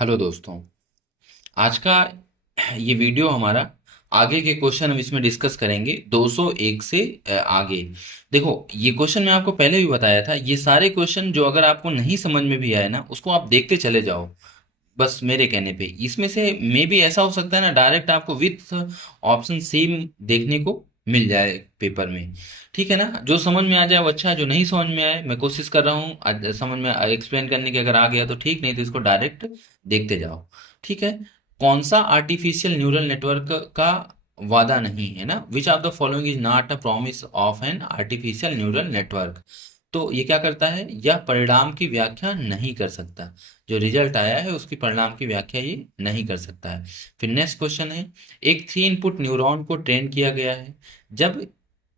Hello दोस्तों। आज का ये वीडियो हमारा आगे के क्वेश्चन हम इसमें डिस्कस करेंगे 201 से आगे। देखो, ये क्वेश्चन मैं आपको पहले भी बताया था। ये सारे क्वेश्चन जो अगर आपको नहीं समझ में भी आए ना, उसको आप देखते चले जाओ बस मेरे कहने पे। इसमें से मे भी ऐसा हो सकता है ना, डायरेक्ट आपको विथ ऑप्शन सेम देखने को मिल जाए पेपर में। ठीक है ना? जो समझ में आ जाए वो अच्छा है, जो नहीं समझ में आए मैं कोशिश कर रहा हूँ समझ में एक्सप्लेन करने की। अगर आ गया तो ठीक, नहीं तो इसको डायरेक्ट देखते जाओ। ठीक है। कौन सा आर्टिफिशियल न्यूरल नेटवर्क का वादा नहीं है ना? Which of the following is not a promise of an artificial neural network. तो ये क्या करता है? यह परिणाम की व्याख्या नहीं कर सकता। जो रिजल्ट आया है उसकी परिणाम की व्याख्या ये नहीं कर सकता है। फिर नेक्स्ट क्वेश्चन है, एक 3 इनपुट न्यूरॉन को ट्रेन किया गया है। जब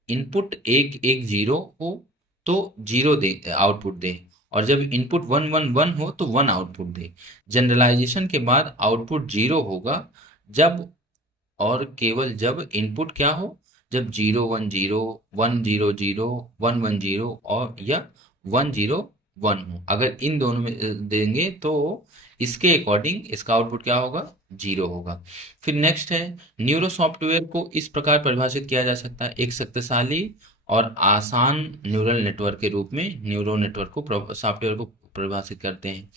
इनपुट एक एक जीरो हो तो जीरो दे आउटपुट दे, और जब इनपुट 1 1 1 हो तो 1 आउटपुट दे। जनरलाइजेशन के बाद आउटपुट जीरो होगा जब और केवल जब इनपुट क्या हो? जब 0 1 0 1 0 0 1 1 0 और या 1 0 1 हो। अगर इन दोनों में देंगे तो इसके अकॉर्डिंग इसका आउटपुट क्या होगा? जीरो होगा। फिर नेक्स्ट है, न्यूरो सॉफ्टवेयर को इस प्रकार परिभाषित किया जा सकता है, एक शक्तिशाली और आसान न्यूरल नेटवर्क के रूप में न्यूरो नेटवर्क को सॉफ्टवेयर को परिभाषित करते हैं।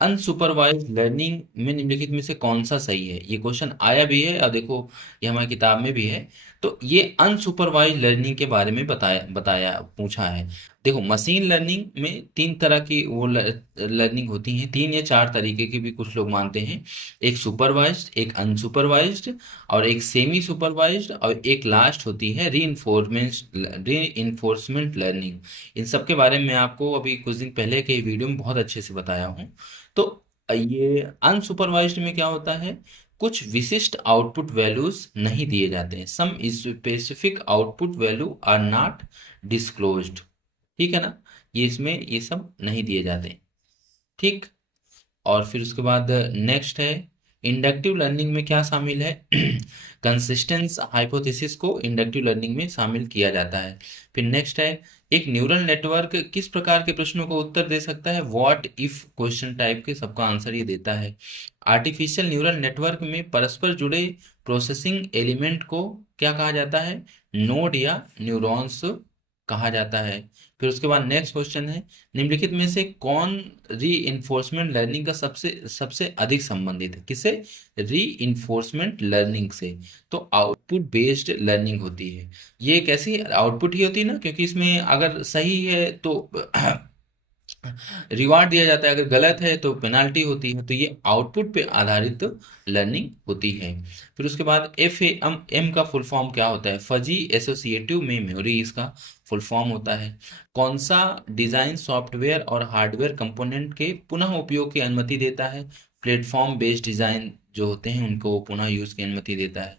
अनसुपरवाइज्ड लर्निंग में निम्नलिखित में से कौन सा सही है? ये क्वेश्चन आया भी है और देखो ये हमारी किताब में भी है। तो ये अनसुपरवाइज्ड लर्निंग के बारे में बताया बताया पूछा है। देखो, मशीन लर्निंग में 3 तरह की वो लर्निंग होती हैं, 3 या 4 तरीके की भी कुछ लोग मानते हैं। एक सुपरवाइज्ड, एक अनसुपरवाइज्ड, और एक सेमी सुपरवाइज्ड, और एक लास्ट होती है री इन्फोर्समेंट लर्निंग। इन सब के बारे में मैं आपको अभी कुछ दिन पहले के वीडियो में बहुत अच्छे से बताया हूँ। तो ये अनसुपरवाइज्ड में क्या होता है? कुछ विशिष्ट आउटपुट वैल्यूज नहीं दिए जाते हैं। Some specific output value are not disclosed. ठीक है ना? ये इसमें ये सब नहीं दिए जाते। ठीक। और फिर उसके बाद नेक्स्ट है, इंडक्टिव लर्निंग में क्या शामिल है? कंसिस्टेंस हाइपोथेसिस को इंडक्टिव लर्निंग में शामिल किया जाता है। फिर नेक्स्ट है, एक न्यूरल नेटवर्क किस प्रकार के प्रश्नों का उत्तर दे सकता है? व्हाट इफ क्वेश्चन टाइप के सबका आंसर ये देता है। आर्टिफिशियल न्यूरल नेटवर्क में परस्पर जुड़े प्रोसेसिंग एलिमेंट को क्या कहा जाता है? नोड या न्यूरॉन्स कहा जाता है। फिर उसके बाद नेक्स्ट क्वेश्चन है, निम्नलिखित में से कौन री इन्फोर्समेंट लर्निंग का सबसे सबसे अधिक संबंधित है? किससे? री इन्फोर्समेंट लर्निंग से। तो आउटपुट बेस्ड लर्निंग होती है। ये कैसी आउटपुट ही होती है ना, क्योंकि इसमें अगर सही है तो रिवार्ड दिया जाता है, अगर गलत है तो पेनाल्टी होती है। तो ये आउटपुट पे आधारित लर्निंग होती है। फिर उसके बाद FAM का फुल फॉर्म क्या होता है? फजी एसोसिएटिव मेमोरी इसका फुल फॉर्म होता है। कौन सा डिजाइन सॉफ्टवेयर और हार्डवेयर कंपोनेंट के पुनः उपयोग की अनुमति देता है? प्लेटफॉर्म बेस्ड डिजाइन जो होते हैं उनको पुनः यूज की अनुमति देता है।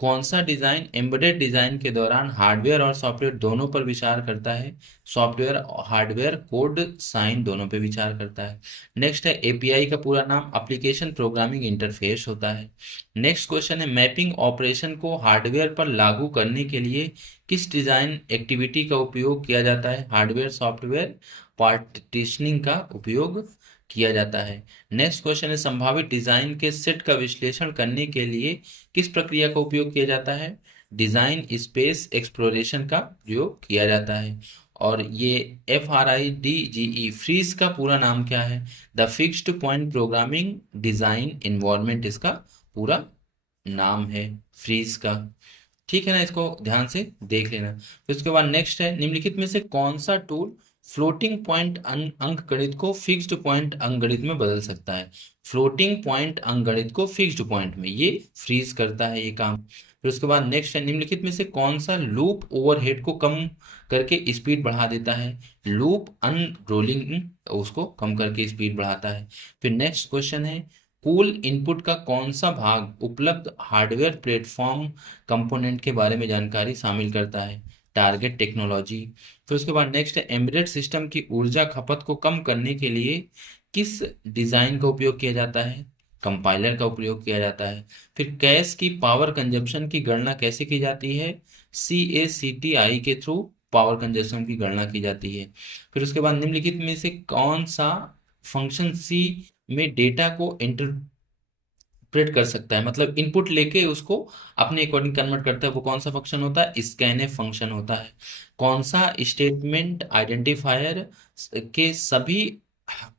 कौन सा डिजाइन एम्बेडेड डिजाइन के दौरान हार्डवेयर और सॉफ्टवेयर दोनों पर विचार करता है? सॉफ्टवेयर और हार्डवेयर कोड साइन दोनों पर विचार करता है। नेक्स्ट है, एपीआई का पूरा नाम एप्लीकेशन प्रोग्रामिंग इंटरफेस होता है। नेक्स्ट क्वेश्चन है, मैपिंग ऑपरेशन को हार्डवेयर पर लागू करने के लिए किस डिजाइन एक्टिविटी का उपयोग किया जाता है? हार्डवेयर सॉफ्टवेयर पार्टीशनिंग का उपयोग किया जाता है। नेक्स्ट क्वेश्चन है, संभावित डिजाइन के सेट का विश्लेषण करने के लिए किस प्रक्रिया का उपयोग किया जाता है? डिजाइन स्पेस एक्सप्लोरेशन का प्रयोग किया जाता है। और ये FRIDGE फ्रीज का पूरा नाम क्या है? The fixed point programming design environment इसका पूरा नाम है, फ्रीज का। ठीक है ना? इसको ध्यान से देख लेना। फिर उसके बाद नेक्स्ट है, निम्नलिखित में से कौन सा टूल फ्लोटिंग पॉइंट अंक गणित को फिक्स्ड पॉइंट अंक गणित में बदल सकता है? फ्लोटिंग पॉइंट अंक गणित को फिक्स्ड पॉइंट में ये फ्रीज करता है ये काम। फिर उसके बाद नेक्स्ट है, निम्नलिखित में से कौन सा लूप ओवरहेड को कम करके स्पीड बढ़ा देता है? लूप अनरोलिंग उसको कम करके स्पीड बढ़ाता है। फिर नेक्स्ट क्वेश्चन है, कूल इनपुट का कौन सा भाग उपलब्ध हार्डवेयर प्लेटफॉर्म कंपोनेंट के बारे में जानकारी शामिल करता है? Target technology. फिर उसके बाद नेक्स्ट है, एम्बेडेड सिस्टम की ऊर्जा खपत को कम करने के लिए किस डिजाइन का उपयोग किया जाता है? कंपाइलर का उपयोग किया जाता है। फिर कैश की पावर कंजप्शन की गणना कैसे की जाती है? CACTI के थ्रू पावर कंजप्शन की गणना की जाती है। फिर उसके बाद निम्नलिखित में से कौन सा फंक्शन सी में डेटा को इंटरप्रेट कर सकता है, मतलब इनपुट लेके उसको अपने अकॉर्डिंग कन्वर्ट करता है। वो कौन सा फंक्शन होता है? स्कैनफ फंक्शन होता है। कौन सा स्टेटमेंट आइडेंटिफायर के सभी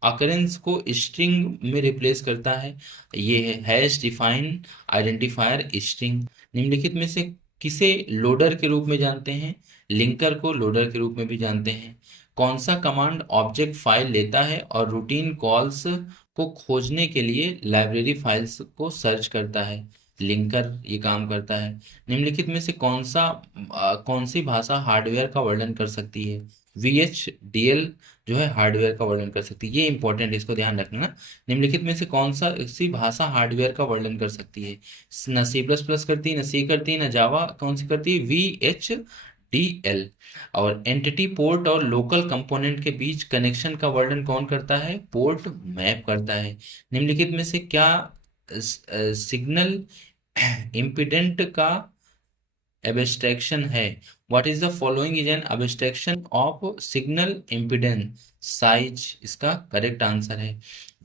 अकरेंस को स्ट्रिंग में रिप्लेस करता है? ये है हैश डिफाइन आइडेंटिफायर स्ट्रिंग। निम्नलिखित में से किसे लोडर के रूप में जानते हैं? लिंकर को लोडर के रूप में भी जानते हैं। कौन सा कमांड ऑब्जेक्ट फाइल लेता है और रूटीन कॉल्स को खोजने के लिए लाइब्रेरी फाइल्स को सर्च करता है? लिंकर ये काम करता है। निम्नलिखित में से कौन सी भाषा हार्डवेयर का वर्णन कर सकती है? VHDL जो है हार्डवेयर का वर्णन कर सकती है, ये इंपॉर्टेंट है, इसको ध्यान रखना। निम्नलिखित में से कौन सा सी भाषा हार्डवेयर का वर्णन कर सकती है? न C++ करती है, न C करती है, न जावा। कौन सी करती है? VHDL। और एंटिटी पोर्ट और लोकल कंपोनेंट के बीच कनेक्शन का वर्णन कौन करता है? पोर्ट मैप करता है। निम्नलिखित में से क्या सिग्नल इम्पीडेंट का एब्स्ट्रैक्शन है? What is the following is an abstraction of signal impedance size? इसका करेक्ट आंसर है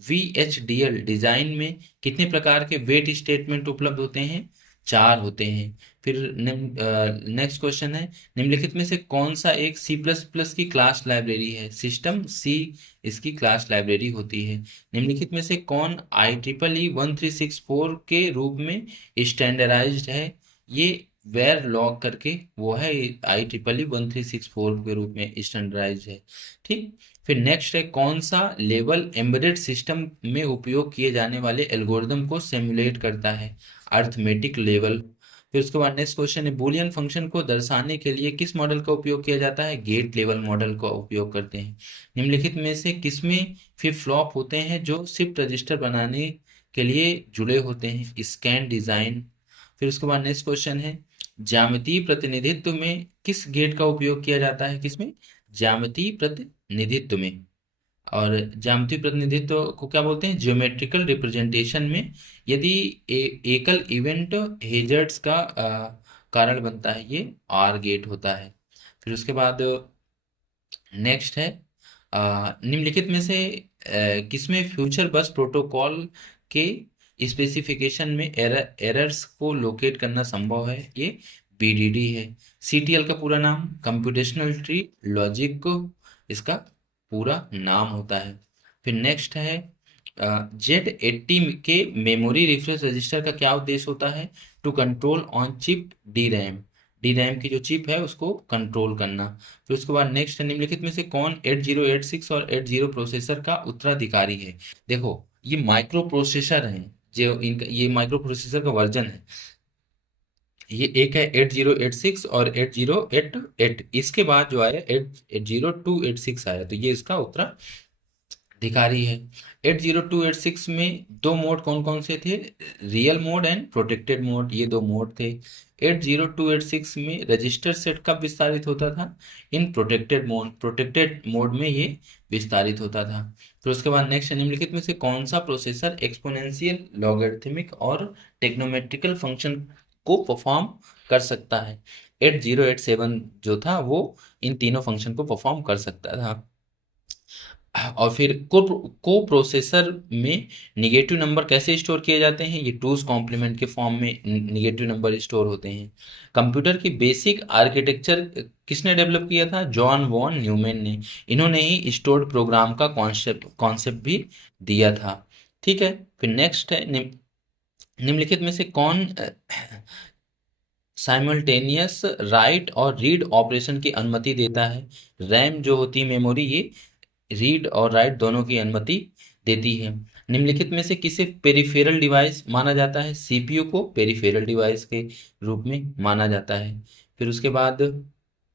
VHDL। डिजाइन में कितने प्रकार के वेट स्टेटमेंट उपलब्ध होते हैं? 4 होते हैं। फिर नेक्स्ट क्वेश्चन है, निम्नलिखित में से कौन सा एक C++ की क्लास लाइब्रेरी है? सिस्टम C इसकी क्लास लाइब्रेरी होती है। निम्नलिखित में से कौन IEEE 1364 के रूप में स्टैंडर्डाइज्ड है? ये वेर लॉग करके वो है, IEEE 1364 के रूप में स्टैंडर्डाइज है। ठीक। फिर नेक्स्ट है, कौन सा लेवल एम्बेडेड सिस्टम में उपयोग किए जाने वाले एल्गोरिदम को सिमुलेट करता है? Arithmetic level. फिर उसके बाद नेक्स्ट क्वेश्चन है, बुलियन फंक्शन को दर्शाने के लिए किस मॉडल का उपयोग किया जाता है? गेट लेवल मॉडल का उपयोग करते हैं। निम्नलिखित में से किसमें फ्लिप फ्लॉप होते हैं जो शिफ्ट रजिस्टर बनाने के लिए जुड़े होते हैं? Scan design. फिर उसके बाद नेक्स्ट क्वेश्चन है, ज्यामितीय प्रतिनिधित्व में किस गेट का उपयोग किया जाता है? किसमें? ज्यामितीय प्रतिनिधित्व में। और ज्यामितीय प्रतिनिधित्व को क्या बोलते हैं? ज्योमेट्रिकल रिप्रेजेंटेशन में यदि एकल इवेंट हेजर्ड्स का कारण बनता है, ये आर गेट होता है। फिर उसके बाद नेक्स्ट है, निम्नलिखित में से किसमें फ्यूचर बस प्रोटोकॉल के स्पेसिफिकेशन में एरर्स को लोकेट करना संभव है? ये BDD है। CTL का पूरा नाम कंप्यूटेशनल ट्री लॉजिक को इसका पूरा नाम होता है। फिर नेक्स्ट है, Z80 के मेमोरी रिफ्रेश रजिस्टर का क्या उद्देश्य होता है? To control on chip DRAM की जो चिप है उसको कंट्रोल करना। फिर उसके बाद नेक्स्ट है, निम्नलिखित में से कौन 8086 और 80 प्रोसेसर का उत्तराधिकारी है? देखो, ये माइक्रो प्रोसेसर हैं, जो इनका ये माइक्रो प्रोसेसर का वर्जन है। ये एक है 8086 और 8088, इसके बाद जो आया 80286 आया, तो ये इसका उत्तराधिकारी है। 80286 में दो मोड कौन कौन से थे? Real mode and protected mode, ये दो मोड थे। 80286 में रजिस्टर सेट कब विस्तारित होता था? इन प्रोटेक्टेड मोड में ये विस्तारित होता था। फिर उसके बाद नेक्स्ट, निम्नलिखित में से कौन सा प्रोसेसर एक्सपोनेंशियल लॉगरिथमिक और टेक्नोमेट्रिकल फंक्शन को परफॉर्म कर सकता है? 8087 जो था वो इन तीनों फंक्शन को परफॉर्म कर सकता था। और फिर को प्रोसेसर में निगेटिव नंबर कैसे स्टोर किए जाते हैं? ये टूज कॉम्प्लीमेंट के फॉर्म में निगेटिव नंबर स्टोर होते हैं। कंप्यूटर की बेसिक आर्किटेक्चर किसने डेवलप किया था? जॉन वॉन न्यूमैन ने। इन्होंने ही स्टोर्ड प्रोग्राम का कॉन्सेप्ट भी दिया था। ठीक है। फिर नेक्स्ट है, निम्नलिखित में से कौन साइमल्टेनियस राइट और रीड ऑपरेशन की अनुमति देता है? रैम जो होती है मेमोरी, ये रीड और राइट दोनों की अनुमति देती है। निम्नलिखित में से किसे पेरिफेरल डिवाइस माना जाता है? CPU को पेरिफेरल डिवाइस के रूप में माना जाता है। फिर उसके बाद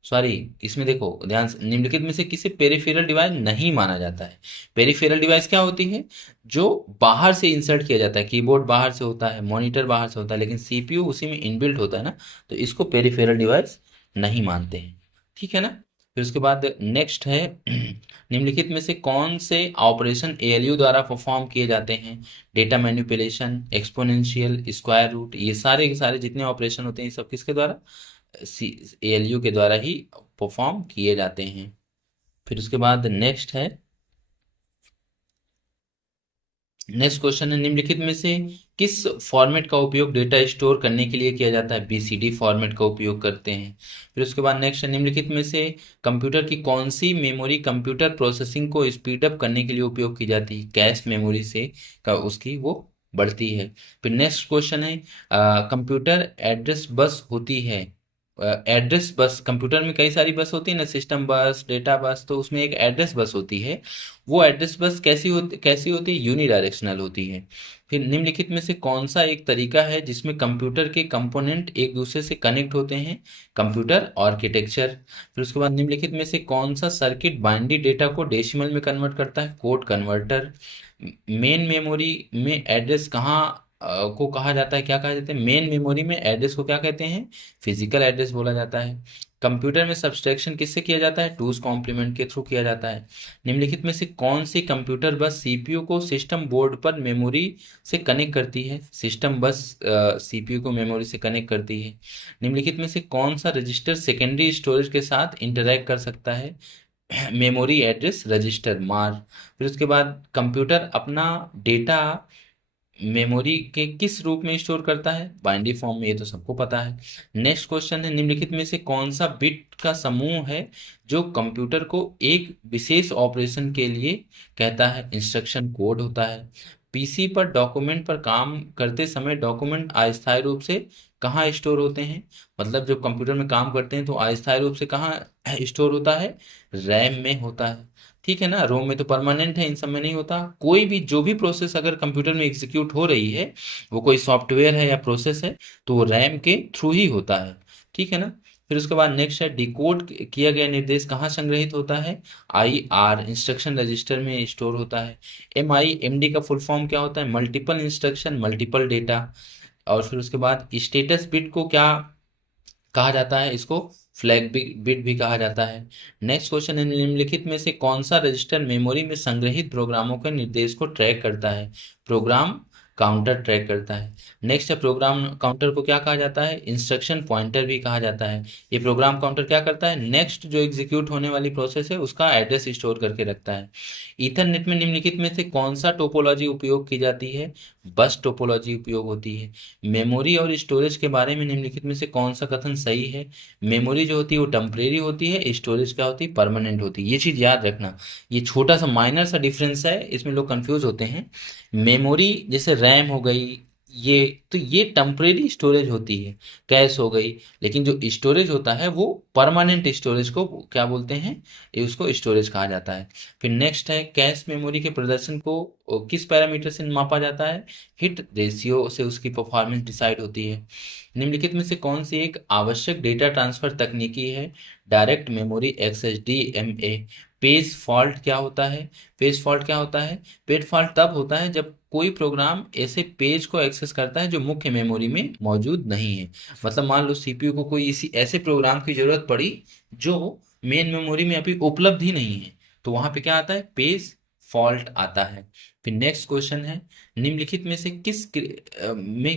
सॉरी, इसमें देखो ध्यान से, निम्नलिखित में से किसे पेरिफेरल डिवाइस नहीं माना जाता है? पेरिफेरल डिवाइस क्या होती है? जो बाहर से इंसर्ट किया जाता है, कीबोर्ड बाहर से होता है, मॉनिटर बाहर से होता है, लेकिन CPU उसी में इनबिल्ट होता है ना, तो इसको पेरिफेरल डिवाइस नहीं मानते हैं। ठीक है ना। फिर उसके बाद नेक्स्ट है, निम्नलिखित में से कौन से ऑपरेशन ALU द्वारा परफॉर्म किए जाते हैं? Data manipulation, exponential, square root, ये सारे के सारे जितने ऑपरेशन होते हैं, ये सब किसके द्वारा? ALU के द्वारा ही परफॉर्म किए जाते हैं। फिर उसके बाद नेक्स्ट है, नेक्स्ट क्वेश्चन है, निम्नलिखित में से किस फॉर्मेट का उपयोग डेटा स्टोर करने के लिए किया जाता है? बीसीडी फॉर्मेट का उपयोग करते हैं। फिर उसके बाद नेक्स्ट है, निम्नलिखित में से कंप्यूटर की कौन सी मेमोरी कंप्यूटर प्रोसेसिंग को स्पीड अप करने के लिए उपयोग की जाती है? कैश मेमोरी से का उसकी वो बढ़ती है। फिर नेक्स्ट क्वेश्चन है, कंप्यूटर एड्रेस बस होती है। एड्रेस बस, कंप्यूटर में कई सारी बस होती है ना, सिस्टम बस, डेटा बस, तो उसमें एक एड्रेस बस होती है। वो एड्रेस बस कैसी होती है? यूनिडायरेक्शनल होती है। फिर निम्नलिखित में से कौन सा एक तरीका है जिसमें कंप्यूटर के कंपोनेंट एक दूसरे से कनेक्ट होते हैं? Computer architecture. फिर उसके बाद निम्नलिखित में से कौन सा सर्किट बाइनरी डेटा को डेसिमल में कन्वर्ट करता है? Code converter. मेन मेमोरी में एड्रेस को कहा जाता है, क्या कहा जाता है? मेन मेमोरी में एड्रेस को क्या कहते हैं? फिजिकल एड्रेस बोला जाता है। कंप्यूटर में सब्सट्रैक्शन किससे किया जाता है? टूज कॉम्प्लीमेंट के थ्रू किया जाता है। निम्नलिखित में से कौन सी कंप्यूटर बस सीपीयू को सिस्टम बोर्ड पर मेमोरी से कनेक्ट करती है? सिस्टम बस सीपीयू को मेमोरी से कनेक्ट करती है। निम्नलिखित में से कौन सा रजिस्टर सेकेंडरी स्टोरेज के साथ इंटरैक्ट कर सकता है? मेमोरी एड्रेस रजिस्टर, मार। फिर उसके बाद कंप्यूटर अपना डेटा मेमोरी के किस रूप में स्टोर करता है? बाइनरी फॉर्म में, ये तो सबको पता है। नेक्स्ट क्वेश्चन है, निम्नलिखित में से कौन सा बिट का समूह है जो कंप्यूटर को एक विशेष ऑपरेशन के लिए कहता है? इंस्ट्रक्शन कोड होता है। पीसी पर डॉक्यूमेंट पर काम करते समय डॉक्यूमेंट अस्थायी रूप से कहाँ स्टोर होते हैं? मतलब जब कंप्यूटर में काम करते हैं तो अस्थायी रूप से कहाँ स्टोर होता है? रैम में होता है। ठीक है ना, रोम में तो परमानेंट है, इन सब में नहीं होता। कोई भी जो भी प्रोसेस अगर कंप्यूटर में एग्जीक्यूट हो रही है, वो कोई सॉफ्टवेयर है या प्रोसेस है, तो वो रैम के थ्रू ही होता है। ठीक है ना। फिर उसके बाद नेक्स्ट है, डिकोड किया गया निर्देश कहाँ संग्रहित होता है? आई आर इंस्ट्रक्शन रजिस्टर में स्टोर होता है। एम आई एम डी का फुल फॉर्म क्या होता है? Multiple instruction multiple data. और फिर उसके बाद स्टेटस बिट को क्या कहा जाता है? इसको फ्लैग बिट भी कहा जाता है। नेक्स्ट क्वेश्चन है, निम्नलिखित में से कौन सा रजिस्टर मेमोरी में संग्रहित प्रोग्रामों के निर्देश को ट्रैक करता है? प्रोग्राम काउंटर ट्रैक करता है। नेक्स्ट है, प्रोग्राम काउंटर को क्या कहा जाता है? इंस्ट्रक्शन पॉइंटर भी कहा जाता है। ये प्रोग्राम काउंटर क्या करता है? नेक्स्ट जो एग्जीक्यूट होने वाली प्रोसेस है उसका एड्रेस स्टोर करके रखता है। ईथरनेट में निम्नलिखित में से कौन सा टोपोलॉजी उपयोग की जाती है? बस टोपोलॉजी उपयोग होती है। मेमोरी और स्टोरेज के बारे में निम्नलिखित में से कौन सा कथन सही है? मेमोरी जो होती है वो टेम्परेरी होती है, स्टोरेज क्या होती है? परमानेंट होती है। ये चीज़ याद रखना, ये छोटा सा माइनर सा डिफरेंस है, इसमें लोग कंफ्यूज होते हैं। मेमोरी जैसे रैम हो गई, ये तो ये टेम्परेरी स्टोरेज होती है, कैश हो गई। लेकिन जो स्टोरेज होता है वो परमानेंट स्टोरेज को क्या बोलते हैं? ये उसको स्टोरेज कहा जाता है। फिर नेक्स्ट है, कैश मेमोरी के प्रदर्शन को किस पैरामीटर से मापा जाता है? हिट रेशियो से उसकी परफॉर्मेंस डिसाइड होती है। निम्नलिखित में से कौन सी एक आवश्यक डेटा ट्रांसफर तकनीकी है? Direct memory access, DMA. Page fault क्या होता है? पेज फॉल्ट क्या होता है? पेज फॉल्ट तब होता है जब कोई प्रोग्राम ऐसे पेज को एक्सेस करता है जो मुख्य मेमोरी में मौजूद नहीं है। मतलब मान लो सीपीयू को कोई इसी ऐसे प्रोग्राम की जरूरत पड़ी जो मेन मेमोरी में अभी उपलब्ध ही नहीं है, तो वहां पे क्या आता है? पेज फॉल्ट आता है। फिर नेक्स्ट क्वेश्चन है, निम्नलिखित में से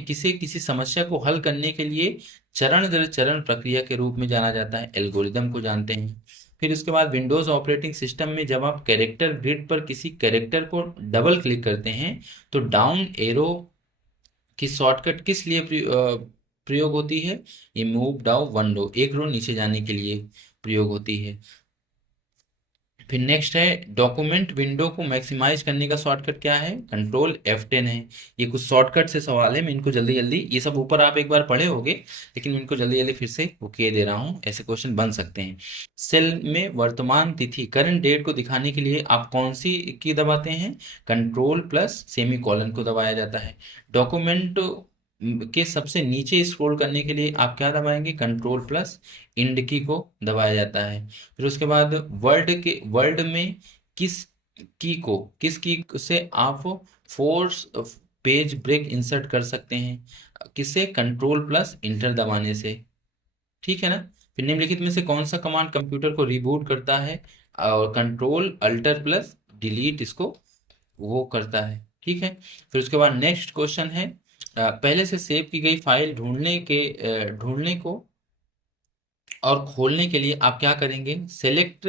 किसे किसी समस्या को हल करने के लिए चरण दर चरण प्रक्रिया के रूप में जाना जाता है? एल्गोरिदम को जानते हैं। फिर उसके बाद विंडोज ऑपरेटिंग सिस्टम में जब आप कैरेक्टर ग्रिड पर किसी कैरेक्टर को डबल क्लिक करते हैं तो डाउन एरो की शॉर्टकट किस लिए प्रयोग होती है? ये मूव डाउन वन रो, एक रो नीचे जाने के लिए प्रयोग होती है। फिर नेक्स्ट है, डॉक्यूमेंट विंडो को मैक्सिमाइज करने का शॉर्टकट क्या है? कंट्रोल F10 है। ये कुछ शॉर्टकट से सवाल है, मैं इनको जल्दी जल्दी, ये सब ऊपर आप एक बार पढ़े होंगे, लेकिन मैं इनको जल्दी जल्दी फिर से वो किए दे रहा हूँ, ऐसे क्वेश्चन बन सकते हैं। सेल में वर्तमान तिथि करंट डेट को दिखाने के लिए आप कौन सी की दबाते हैं? कंट्रोल प्लस सेमी कॉलन को दबाया जाता है। डॉक्यूमेंट के सबसे नीचे स्क्रॉल करने के लिए आप क्या दबाएंगे? कंट्रोल प्लस इंड की को दबाया जाता है। फिर उसके बाद वर्ल्ड में किस किस की से आप फोर्स पेज ब्रेक इंसर्ट कर सकते हैं? किससे? कंट्रोल प्लस इंटर दबाने से। ठीक है ना। फिर निम्नलिखित में से कौन सा कमांड कंप्यूटर को रिबूट करता है? और कंट्रोल अल्टर प्लस डिलीट इसको वो करता है। ठीक है। फिर उसके बाद नेक्स्ट क्वेश्चन है, पहले से सेव की गई फाइल ढूंढने को और खोलने के लिए आप क्या करेंगे? सेलेक्ट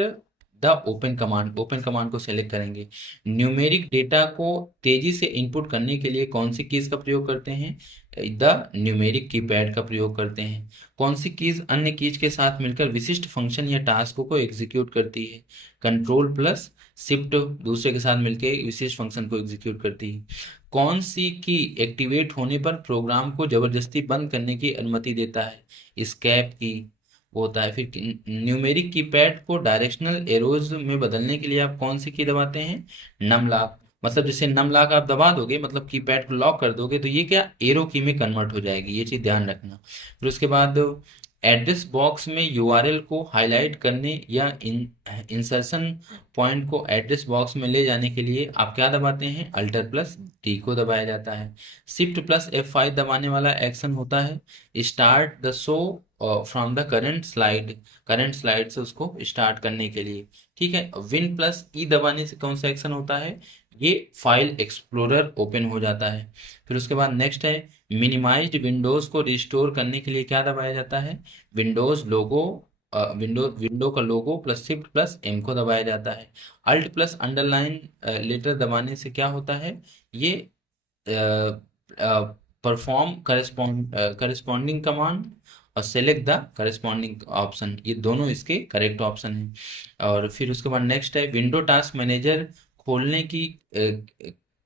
द ओपन कमांड को सेलेक्ट करेंगे। न्यूमेरिक डेटा को तेजी से इनपुट करने के लिए कौन सी कीज का प्रयोग करते हैं? द न्यूमेरिक कीपैड का प्रयोग करते हैं। कौन सी कीज अन्य कीज के साथ मिलकर विशिष्ट फंक्शन या टास्क को एग्जीक्यूट करती है? कंट्रोल प्लस शिफ्ट दूसरे के साथ मिलकर विशिष्ट फंक्शन को एग्जीक्यूट करती है। कौन सी की एक्टिवेट होने पर प्रोग्राम को जबरदस्ती बंद करने की अनुमति देता है? स्केप की वो होता है। फिर न्यूमेरिक कीपैड को डायरेक्शनल एरोज में बदलने के लिए आप कौन सी की दबाते हैं? Num lock. मतलब जैसे नम लॉक आप दबा दोगे, मतलब कीपैड को लॉक कर दोगे, तो ये क्या एरो की में कन्वर्ट हो जाएगी, ये चीज ध्यान रखना। फिर उसके बाद एड्रेस बॉक्स में यूआरएल को हाईलाइट करने या इंसर्शन पॉइंट को एड्रेस बॉक्स में ले जाने के लिए आप क्या दबाते हैं? अल्टर प्लस डी को दबाया जाता है। शिफ्ट प्लस F5 दबाने वाला एक्शन होता है start the show from the current slide से उसको स्टार्ट करने के लिए। ठीक है। विन प्लस ई दबाने से कौन सा एक्शन होता है? ये फाइल एक्सप्लोरर ओपन हो जाता है। फिर उसके बाद नेक्स्ट है मिनिमाइज्ड विंडोज को रिस्टोर करने के लिए क्या दबाया जाता है? विंडोज लोगो विंडो का लोगो प्लस शिफ्ट प्लस एम को दबाया जाता है। अल्ट प्लस अंडरलाइन लेटर दबाने से क्या होता है? ये परफॉर्म करस्पॉन्डिंग कमांड और सेलेक्ट द करस्पॉन्डिंग ऑप्शन, ये दोनों इसके करेक्ट ऑप्शन हैं। और फिर उसके बाद नेक्स्ट है विंडो टास्क मैनेजर खोलने की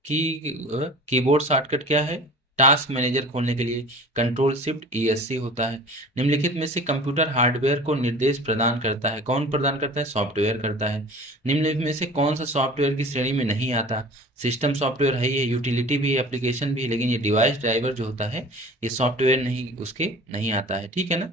कीबोर्ड शॉर्टकट क्या है? टास्क मैनेजर खोलने के लिए कंट्रोल शिफ्ट ESC होता है। निम्नलिखित में से कंप्यूटर हार्डवेयर को निर्देश प्रदान करता है? कौन प्रदान करता है? सॉफ्टवेयर करता है। निम्नलिखित में से कौन सा सॉफ्टवेयर की श्रेणी में नहीं आता? सिस्टम सॉफ्टवेयर है, ये यूटिलिटी भी है, एप्लीकेशन भी है, लेकिन ये डिवाइस ड्राइवर जो होता है ये सॉफ्टवेयर नहीं, उसके नहीं आता है। ठीक है ना।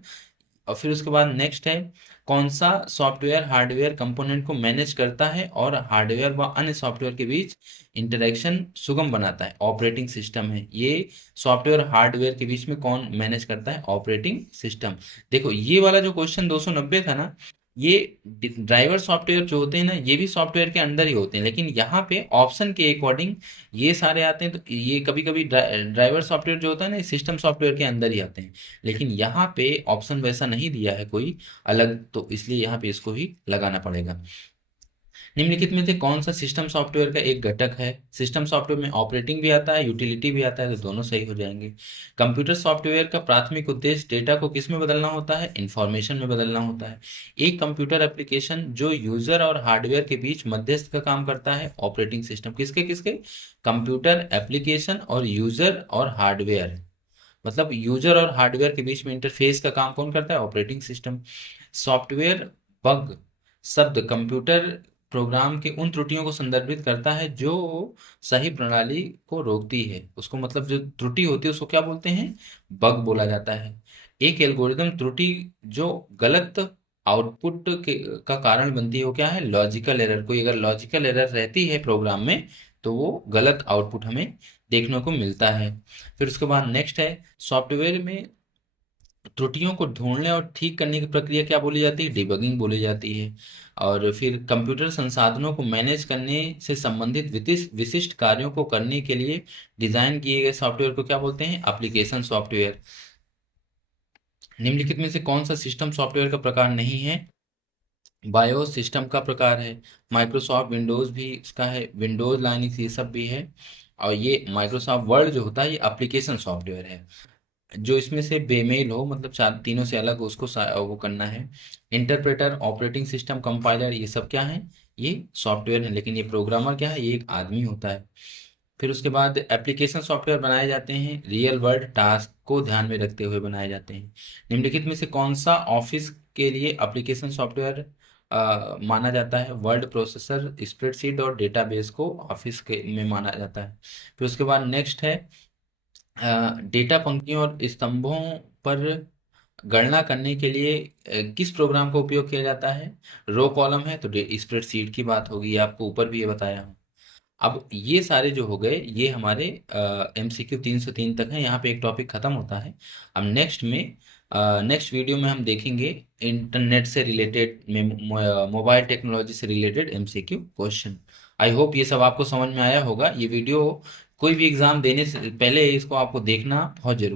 और फिर उसके बाद नेक्स्ट है कौन सा सॉफ्टवेयर हार्डवेयर कंपोनेंट को मैनेज करता है और हार्डवेयर व अन्य सॉफ्टवेयर के बीच इंटरेक्शन सुगम बनाता है? ऑपरेटिंग सिस्टम है। ये सॉफ्टवेयर हार्डवेयर के बीच में कौन मैनेज करता है? Operating system. देखो ये वाला जो क्वेश्चन 290 था ना, ये ड्राइवर सॉफ्टवेयर जो होते हैं ना, ये भी सॉफ्टवेयर के अंदर ही होते हैं, लेकिन यहाँ पे ऑप्शन के अकॉर्डिंग ये सारे आते हैं। तो ये कभी कभी ड्राइवर सॉफ्टवेयर जो होता है ना, सिस्टम सॉफ्टवेयर के अंदर ही आते हैं, लेकिन यहाँ पे ऑप्शन वैसा नहीं दिया है कोई अलग, तो इसलिए यहाँ पे इसको ही लगाना पड़ेगा। निम्नलिखित में से कौन सा सिस्टम सॉफ्टवेयर का एक घटक है? सिस्टम सॉफ्टवेयर में ऑपरेटिंग भी आता है, यूटिलिटी भी आता है, तो दोनों सही हो जाएंगे। कंप्यूटर सॉफ्टवेयर का प्राथमिक उद्देश्य डेटा को किस में बदलना होता है? इंफॉर्मेशन में बदलना होता है। एक कंप्यूटर एप्लीकेशन जो यूजर और हार्डवेयर के बीच मध्यस्थ का काम करता है? Operating system. किसके किसके? कंप्यूटर एप्लीकेशन और यूजर और हार्डवेयर, मतलब यूजर और हार्डवेयर के बीच में इंटरफेस का काम कौन करता है? Operating system. सॉफ्टवेयर बग शब्द कंप्यूटर प्रोग्राम के उन त्रुटियों को संदर्भित करता है जो सही प्रणाली को रोकती है, उसको मतलब जो त्रुटि होती है उसको क्या बोलते हैं? बग बोला जाता है। एक एल्गोरिदम त्रुटि जो गलत आउटपुट के का कारण बनती है वो क्या है? Logical error. कोई अगर लॉजिकल एरर रहती है प्रोग्राम में तो वो गलत आउटपुट हमें देखने को मिलता है। फिर उसके बाद नेक्स्ट है सॉफ्टवेयर में त्रुटियों को ढूंढने और ठीक करने की प्रक्रिया क्या बोली जाती है? डिबगिंग बोली जाती है। और फिर कंप्यूटर संसाधनों को मैनेज करने से संबंधित विशिष्ट कार्यों को करने के लिए डिजाइन किए गए सॉफ्टवेयर को क्या बोलते हैं? Application software. निम्नलिखित में से कौन सा सिस्टम सॉफ्टवेयर का प्रकार नहीं है? बायोस सिस्टम का प्रकार है। माइक्रोसॉफ्ट विंडोज भी इसका है, विंडोज लाइनक्स ये सब भी है। और ये माइक्रोसॉफ्ट वर्ड जो होता है ये एप्लीकेशन सॉफ्टवेयर है। जो इसमें से बेमेल हो, मतलब चार तीनों से अलग हो, उसको वो करना है। इंटरप्रेटर, ऑपरेटिंग सिस्टम, कंपाइलर, ये सब क्या है? ये सॉफ्टवेयर है, लेकिन ये प्रोग्रामर क्या है? ये एक आदमी होता है। फिर उसके बाद एप्लीकेशन सॉफ्टवेयर बनाए जाते हैं रियल वर्ल्ड टास्क को ध्यान में रखते हुए बनाए जाते हैं। निम्नलिखित में से कौन सा ऑफिस के लिए एप्लीकेशन सॉफ्टवेयर माना जाता है? वर्ड प्रोसेसर, स्प्रेडशीट और डेटाबेस को ऑफिस के में माना जाता है। फिर उसके बाद नेक्स्ट है डेटा पंक्तियों और स्तंभों पर गणना करने के लिए किस प्रोग्राम का उपयोग किया जाता है? रो कॉलम है तो स्प्रेडशीट की बात होगी, ये आपको ऊपर भी ये बताया हूँ। अब ये सारे जो हो गए ये हमारे MCQ 303 तक हैं, यहाँ पे एक टॉपिक खत्म होता है। अब नेक्स्ट वीडियो में हम देखेंगे इंटरनेट से रिलेटेड, मोबाइल टेक्नोलॉजी से related MCQ question. I hope ये सब आपको समझ में आया होगा। ये वीडियो कोई भी एग्जाम देने से पहले इसको आपको देखना बहुत जरूरी